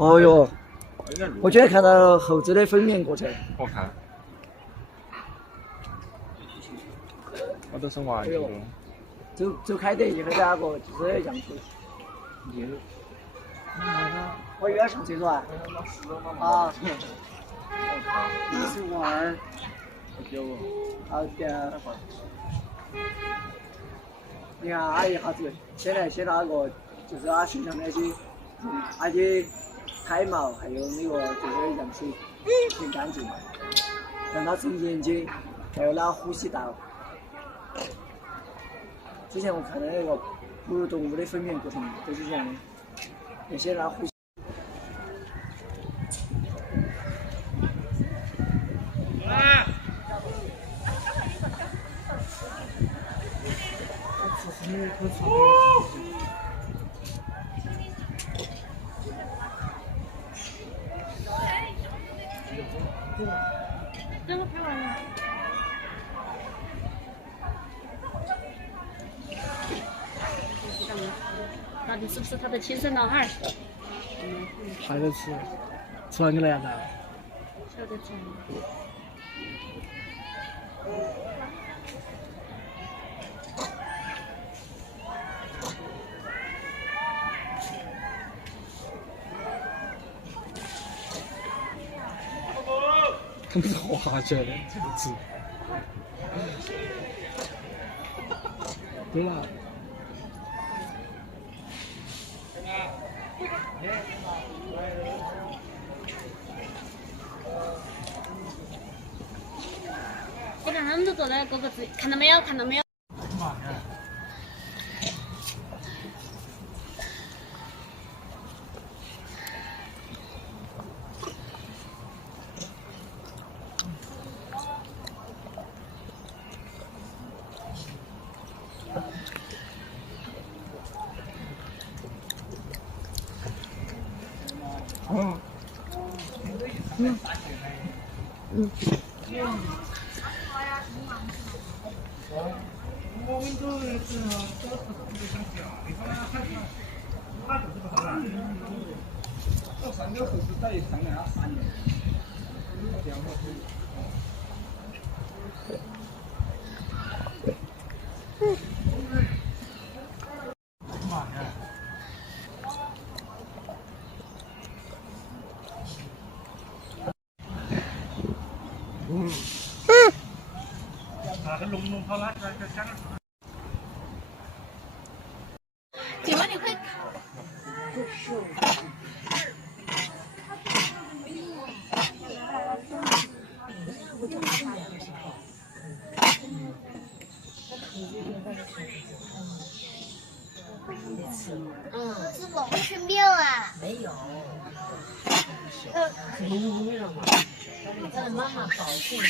哦哟，我今天看到猴子的分娩过程。好看。我都是玩这个。走开得一会儿哪个就是样子。我又要上厕所啊！啊，你是娃儿。好的。你看他一下子先那个，就是他身上那些他的胎毛，还有那个就是样子挺干净，让他从眼睛，还有那呼吸道。之前我看到那个哺乳动物的分娩过程都是这样的，那些那呼吸。等我拍完了。到底是不是他的亲生老汉？还得吃，吃完就来了。晓得吃。他们是滑起来的，这个字。对了。你看他们都坐在各个字，看到没有？看到没有？请问你会？是否会生病啊？没有。他的妈妈保护你。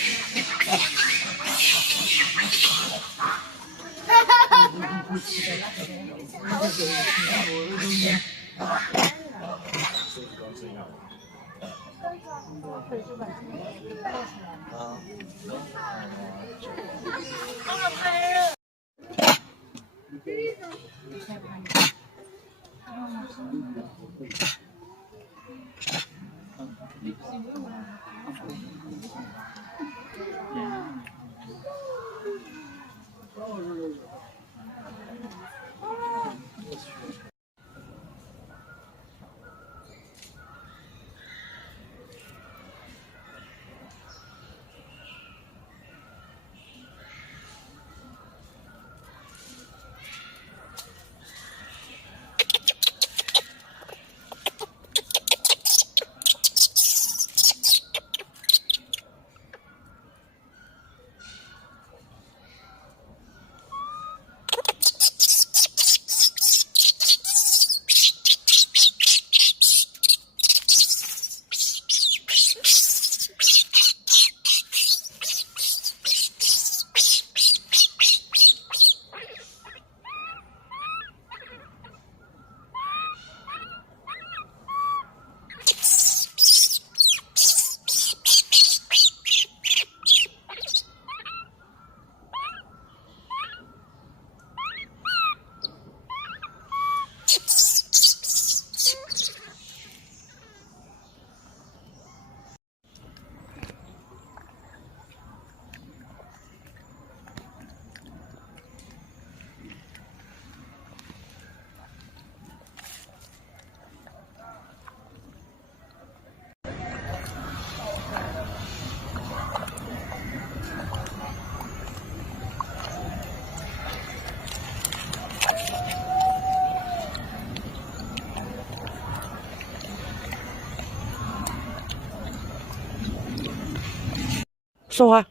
说话，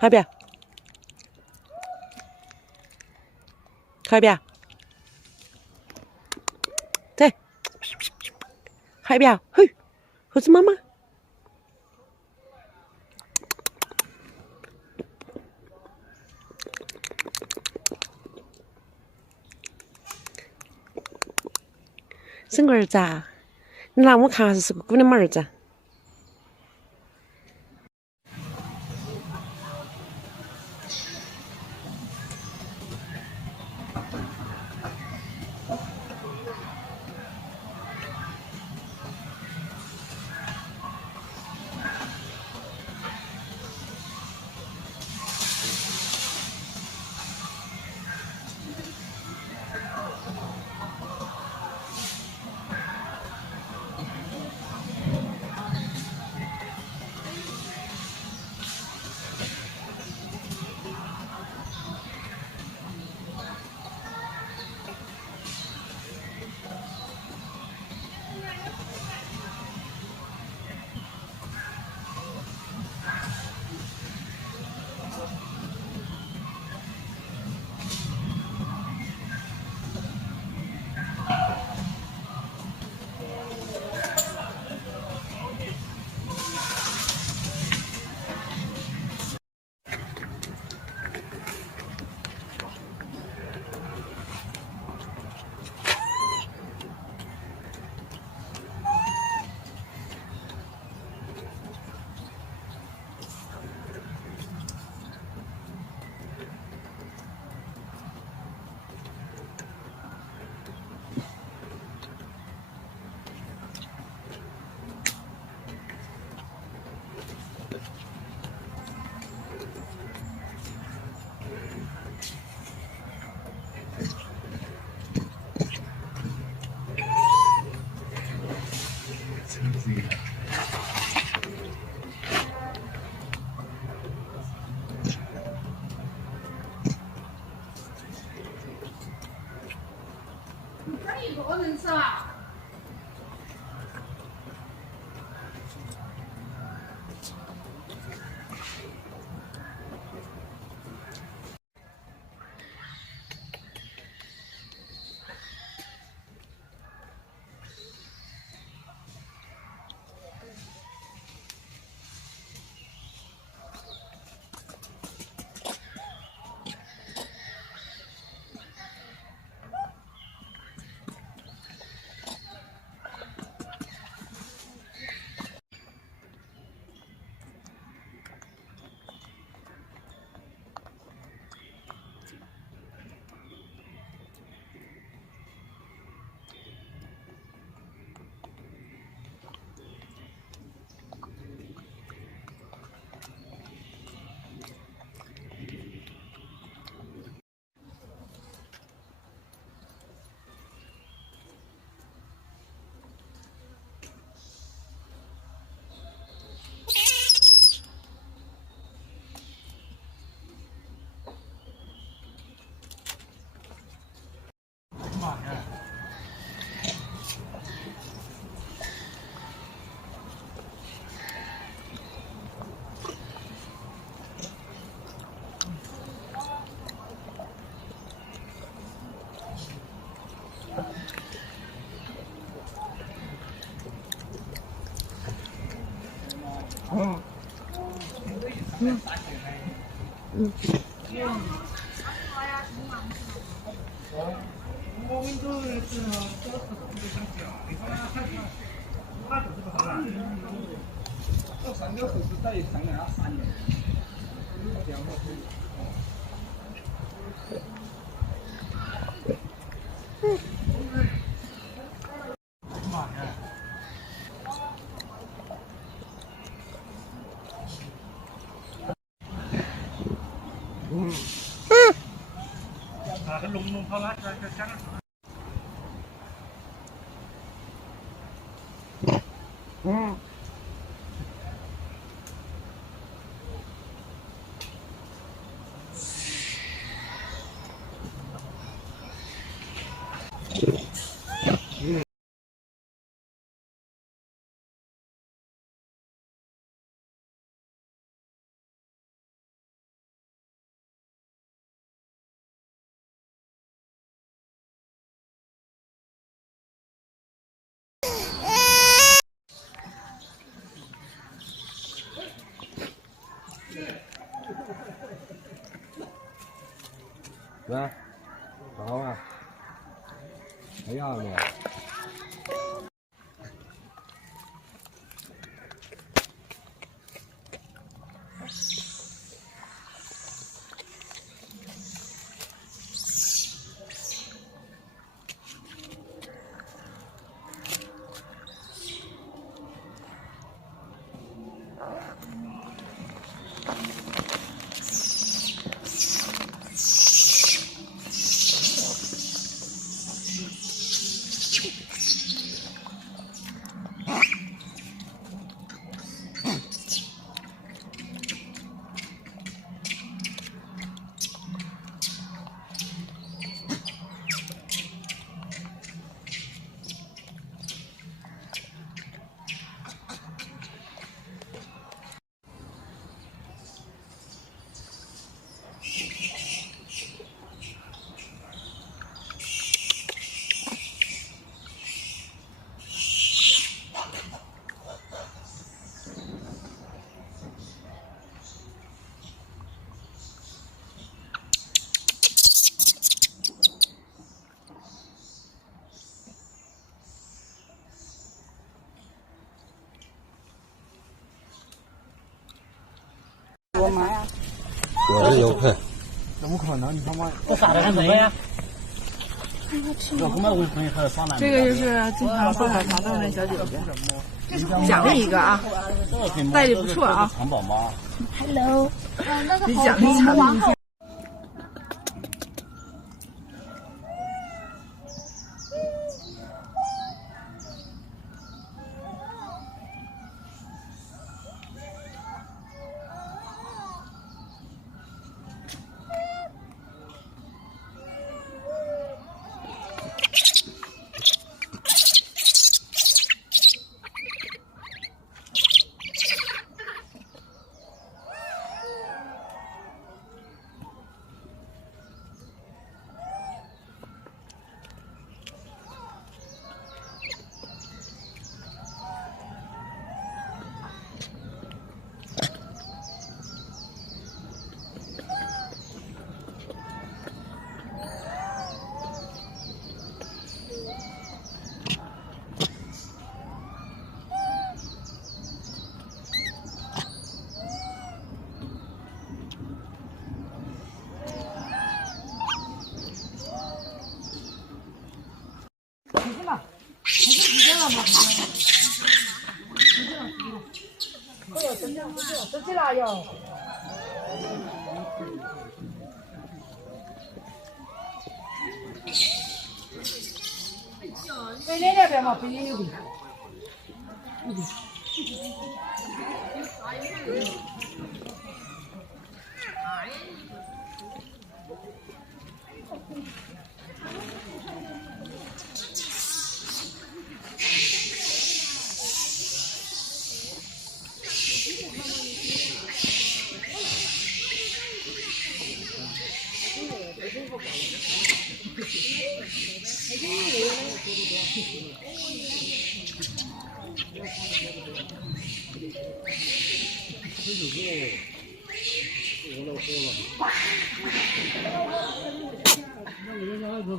海边，海边，对，海边，嘿，猴子妈妈。生个儿子啊？你拿我看还是个姑娘嘛儿子？对，好啊，哎呀呢。我妈呀！我是游客。怎么可能？你他妈！我啥都没呀。这个就是经常上小长凳的小姐姐，奖励一个啊，待遇不错啊。Hello， 你奖励奖励。北那那边嘛，北京有病。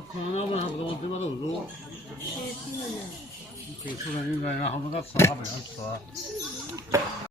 可能要不然不多，嘴巴都肉。可以吃的应该让他们给吃，他不愿吃。